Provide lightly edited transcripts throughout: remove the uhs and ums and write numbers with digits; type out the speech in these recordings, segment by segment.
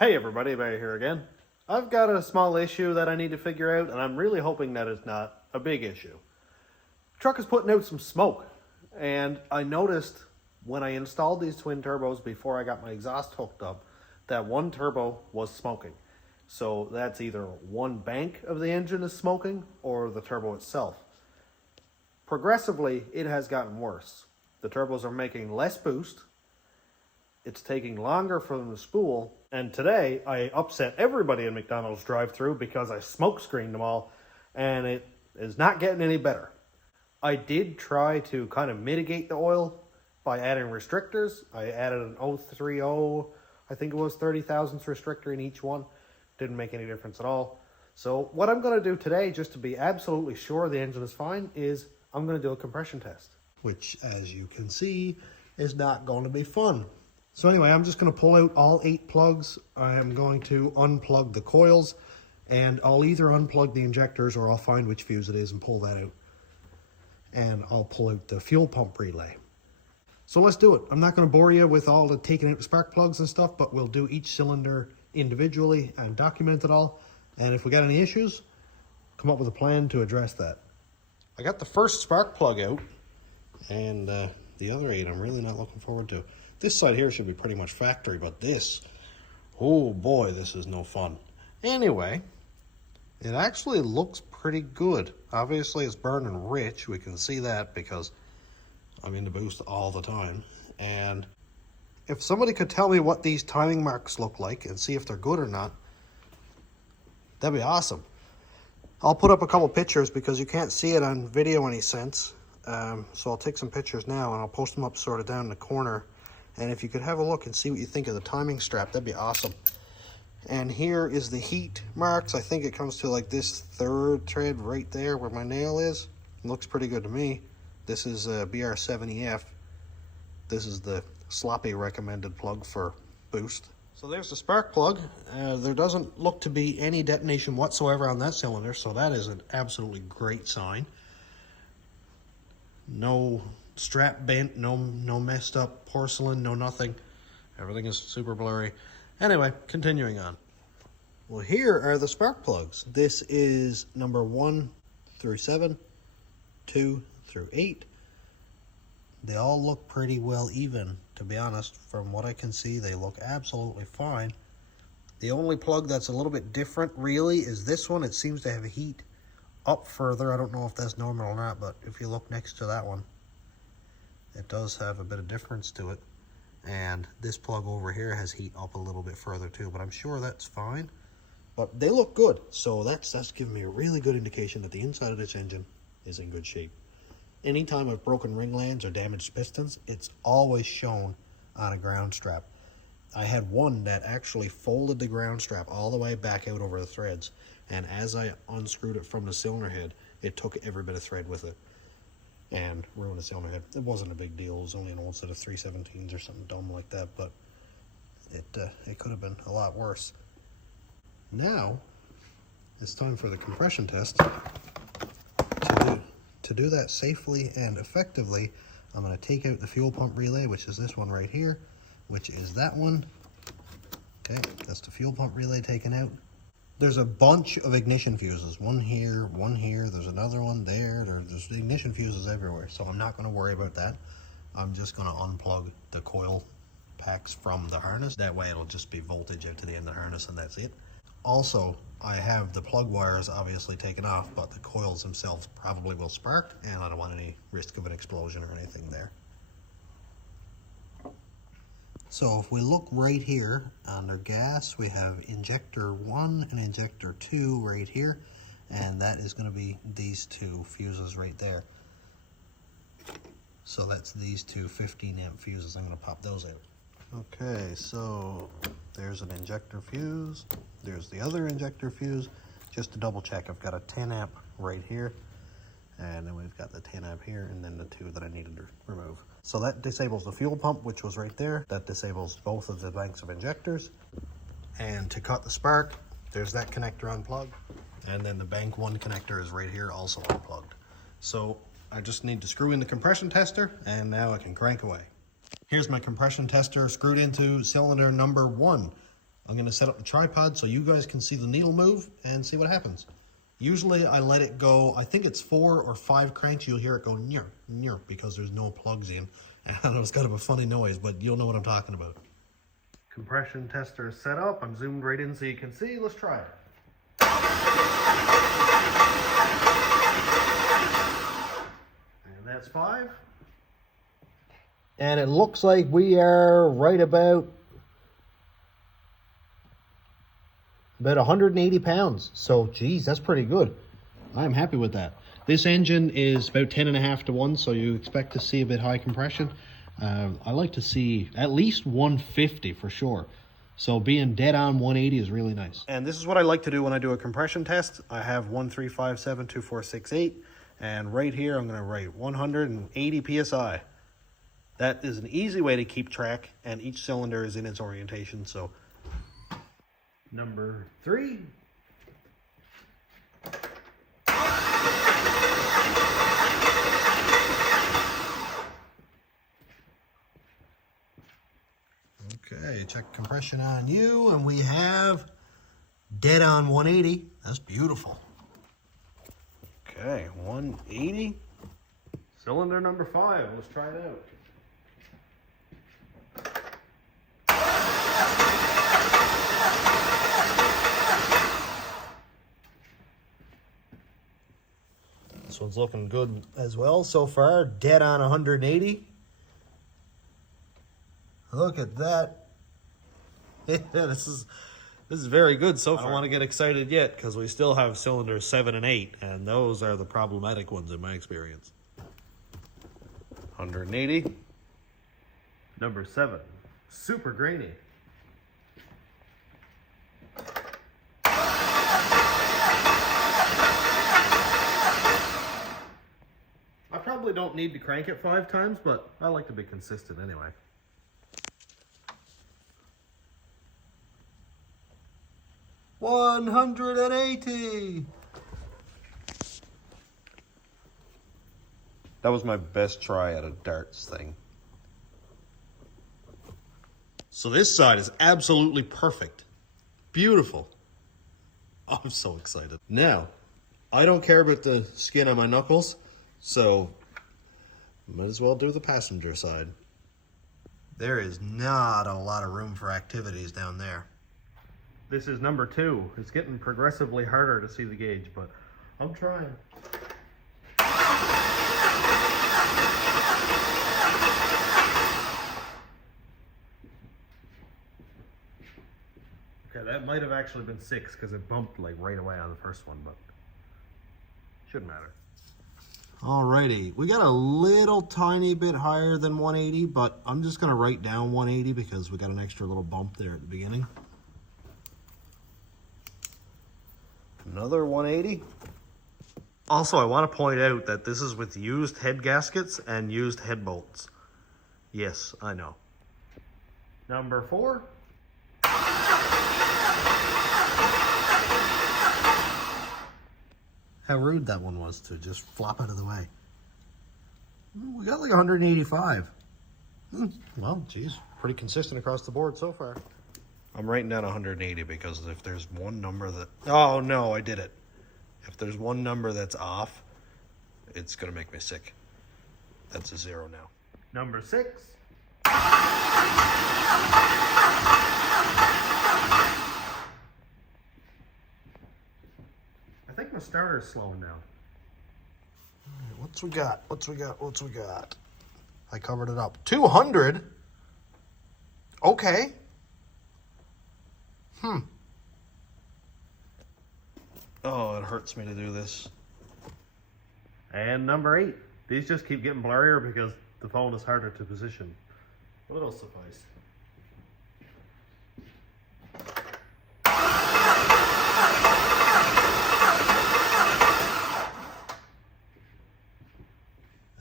Hey everybody, Barry here again. I've got a small issue that I need to figure out, and I'm really hoping that it's not a big issue. The truck is putting out some smoke, and I noticed when I installed these twin turbos before I got my exhaust hooked up, that one turbo was smoking. So that's either one bank of the engine is smoking, or the turbo itself. Progressively, it has gotten worse. The turbos are making less boost, it's taking longer for them to spool, and today I upset everybody in McDonald's drive-thru because I smoke screened them all, and it is not getting any better. I did try to kind of mitigate the oil by adding restrictors. I added an 030, I think it was 30 thousandths restrictor in each one. Didn't make any difference at all. So what I'm going to do today, just to be absolutely sure the engine is fine, is I'm going to do a compression test. Which, as you can see, is not going to be fun. So anyway, I'm just going to pull out all 8 plugs. I am going to unplug the coils, and I'll either unplug the injectors or I'll find which fuse it is and pull that out. And I'll pull out the fuel pump relay. So let's do it. I'm not going to bore you with all the taking out the spark plugs and stuff, but we'll do each cylinder individually and document it all. And if we got any issues, come up with a plan to address that. I got the first spark plug out, and the other 8 I'm really not looking forward to. This side here should be pretty much factory, but this, oh boy, this is no fun. Anyway, it actually looks pretty good. Obviously it's burning rich, we can see that because I'm in the boost all the time. And if somebody could tell me what these timing marks look like and see if they're good or not, that'd be awesome. I'll put up a couple pictures because you can't see it on video any sense. So I'll take some pictures now and I'll post them up sort of down in the corner. And if you could have a look and see what you think of the timing strap, that'd be awesome. And here is the heat marks. I think it comes to like this 3rd thread right there where my nail is. It looks pretty good to me. This is BR70F. This is the sloppy recommended plug for boost. So there's the spark plug. There doesn't look to be any detonation whatsoever on that cylinder, so that is an absolutely great sign. No strap bent, no messed up porcelain, no nothing. Everything is super blurry. Anyway, continuing on. Well, here are the spark plugs. This is number 1 through 7, 2 through 8. They all look pretty well even, to be honest. From what I can see, they look absolutely fine. The only plug that's a little bit different, really, is this one. It seems to have heat up further. I don't know if that's normal or not, but if you look next to that one, it does have a bit of difference to it. And this plug over here has heat up a little bit further too, but I'm sure that's fine. But they look good, so that's giving me a really good indication that the inside of this engine is in good shape. Anytime I've broken ring lands or damaged pistons, it's always shown on a ground strap. I had one that actually folded the ground strap all the way back out over the threads, and as I unscrewed it from the cylinder head, it took every bit of thread with it and ruined the cylinder head. It wasn't a big deal. It was only an old set of 317s or something dumb like that, but it could have been a lot worse. Now, it's time for the compression test. To do that safely and effectively, I'm going to take out the fuel pump relay, which is this one right here, which is that one. Okay, that's the fuel pump relay taken out. There's a bunch of ignition fuses. One here, there's another one there. There's ignition fuses everywhere, so I'm not going to worry about that. I'm just going to unplug the coil packs from the harness. That way it'll just be voltage out to the end of the harness and that's it. Also, I have the plug wires obviously taken off, but the coils themselves probably will spark, and I don't want any risk of an explosion or anything there. So if we look right here under gas, we have injector 1 and injector 2 right here, and that is going to be these 2 fuses right there. So that's these 2 15 amp fuses. I'm going to pop those out. Okay, so there's an injector fuse. There's the other injector fuse. Just to double check, I've got a 10 amp right here, and then we've got the 10 amp here, and then the 2 that I needed to remove. So that disables the fuel pump, which was right there. That disables both of the banks of injectors. And to cut the spark, there's that connector unplugged, and then the bank 1 connector is right here, also unplugged. So I just need to screw in the compression tester, and now I can crank away. Here's my compression tester screwed into cylinder number 1. I'm going to set up the tripod so you guys can see the needle move and see what happens. Usually I let it go, I think it's 4 or 5 cranks, you'll hear it go nyur, nyur, because there's no plugs in. And it's kind of a funny noise, but you'll know what I'm talking about. Compression tester is set up. I'm zoomed right in so you can see. Let's try it. And that's 5. And it looks like we are right about 180 pounds. So, geez, that's pretty good. I'm happy with that. This engine is about 10.5 to 1, so you expect to see a bit high compression. I like to see at least 150 for sure. So being dead on 180 is really nice. And this is what I like to do when I do a compression test. I have 1357 2468, and right here I'm going to write 180 psi. That is an easy way to keep track, and each cylinder is in its orientation. So number 3. Okay, check compression on you, and we have dead on 180. That's beautiful. Okay, 180. Cylinder number 5. Let's try it out. This one's looking good as well so far. Dead on 180. Look at that. Yeah, this is very good so far. I don't want to get excited yet because we still have cylinders 7 and 8, and those are the problematic ones in my experience. 180. Number 7. Super grainy. I probably don't need to crank it 5 times, but I like to be consistent anyway. 180. That was my best try at a darts thing. So this side is absolutely perfect. Beautiful. Oh, I'm so excited. Now, I don't care about the skin on my knuckles, so might as well do the passenger side. There is not a lot of room for activities down there. This is number 2. It's getting progressively harder to see the gauge, but I'm trying. Okay, that might have actually been 6 because it bumped like right away on the first one, but shouldn't matter. Alrighty, we got a little tiny bit higher than 180, but I'm just gonna write down 180 because we got an extra little bump there at the beginning. Another 180. Also, I want to point out that this is with used head gaskets and used head bolts. Yes, I know. Number 4. How rude that one was to just flop out of the way. We got like 185. Well, geez, pretty consistent across the board so far. I'm writing down 180 because if there's one number that... Oh, no, I did it. If there's one number that's off, it's going to make me sick. That's a 0 now. Number 6. I think my starter's slowing down. What's we got? What's we got? I covered it up. 200? Okay. Oh, it hurts me to do this. And number 8. These just keep getting blurrier because the phone is harder to position. But it'll suffice.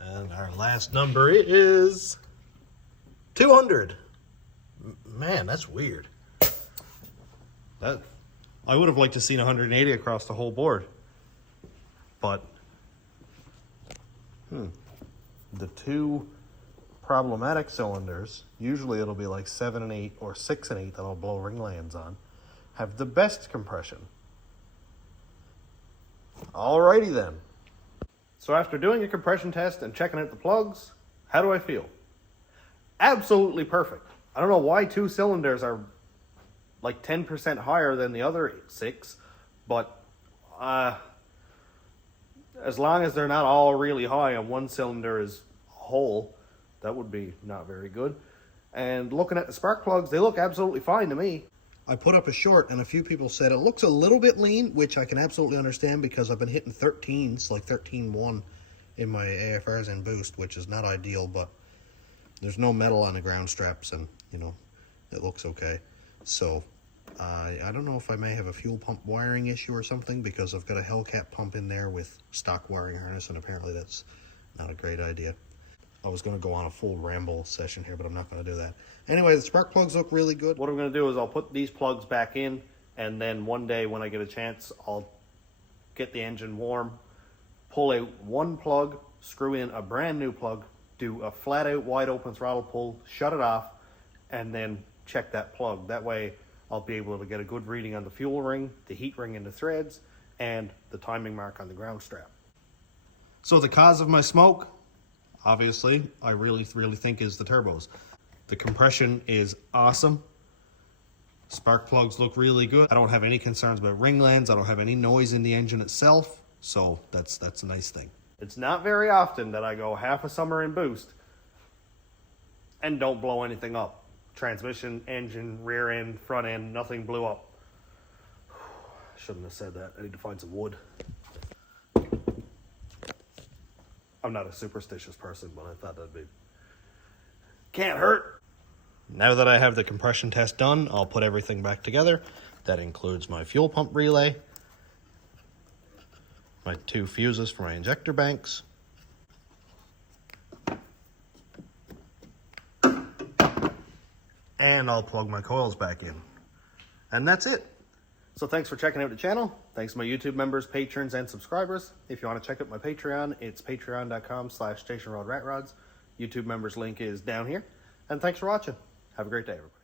And our last number is 200. Man, that's weird. That I would have liked to seen 180 across the whole board, but the 2 problematic cylinders, usually it'll be like 7 and 8 or 6 and 8 that I'll blow ring lands on, have the best compression. Alrighty then. So after doing a compression test and checking out the plugs, how do I feel? Absolutely perfect. I don't know why 2 cylinders are like 10% higher than the other 6, but as long as they're not all really high and 1 cylinder is whole, that would be not very good. And looking at the spark plugs, they look absolutely fine to me. I put up a short and a few people said it looks a little bit lean, which I can absolutely understand because I've been hitting 13s, like 13.1 in my AFRs and boost, which is not ideal, but there's no metal on the ground straps and, you know, it looks okay. So I don't know if I may have a fuel pump wiring issue or something because I've got a Hellcat pump in there with stock wiring harness, and apparently that's not a great idea. I was going to go on a full ramble session here, but I'm not going to do that. Anyway, the spark plugs look really good. What I'm going to do is I'll put these plugs back in, and then one day when I get a chance, I'll get the engine warm, pull out 1 plug, screw in a brand new plug, do a flat out wide open throttle pull, shut it off, and then check that plug. That way I'll be able to get a good reading on the fuel ring, the heat ring in the threads, and the timing mark on the ground strap. So the cause of my smoke, obviously, I really think is the turbos. The compression is awesome. Spark plugs look really good. I don't have any concerns about ring lands. I don't have any noise in the engine itself. So that's a nice thing. It's not very often that I go half a summer in boost and don't blow anything up. Transmission, engine, rear end, front end, nothing blew up. Shouldn't have said that. I need to find some wood. I'm not a superstitious person, but I thought that'd be... Can't hurt. Now that I have the compression test done, I'll put everything back together. That includes my fuel pump relay, my 2 fuses for my injector banks, and I'll plug my coils back in. And that's it. So thanks for checking out the channel. Thanks to my YouTube members, patrons, and subscribers. If you want to check out my Patreon, it's patreon.com/stationroadratrods. YouTube members link is down here. And thanks for watching. Have a great day, everybody.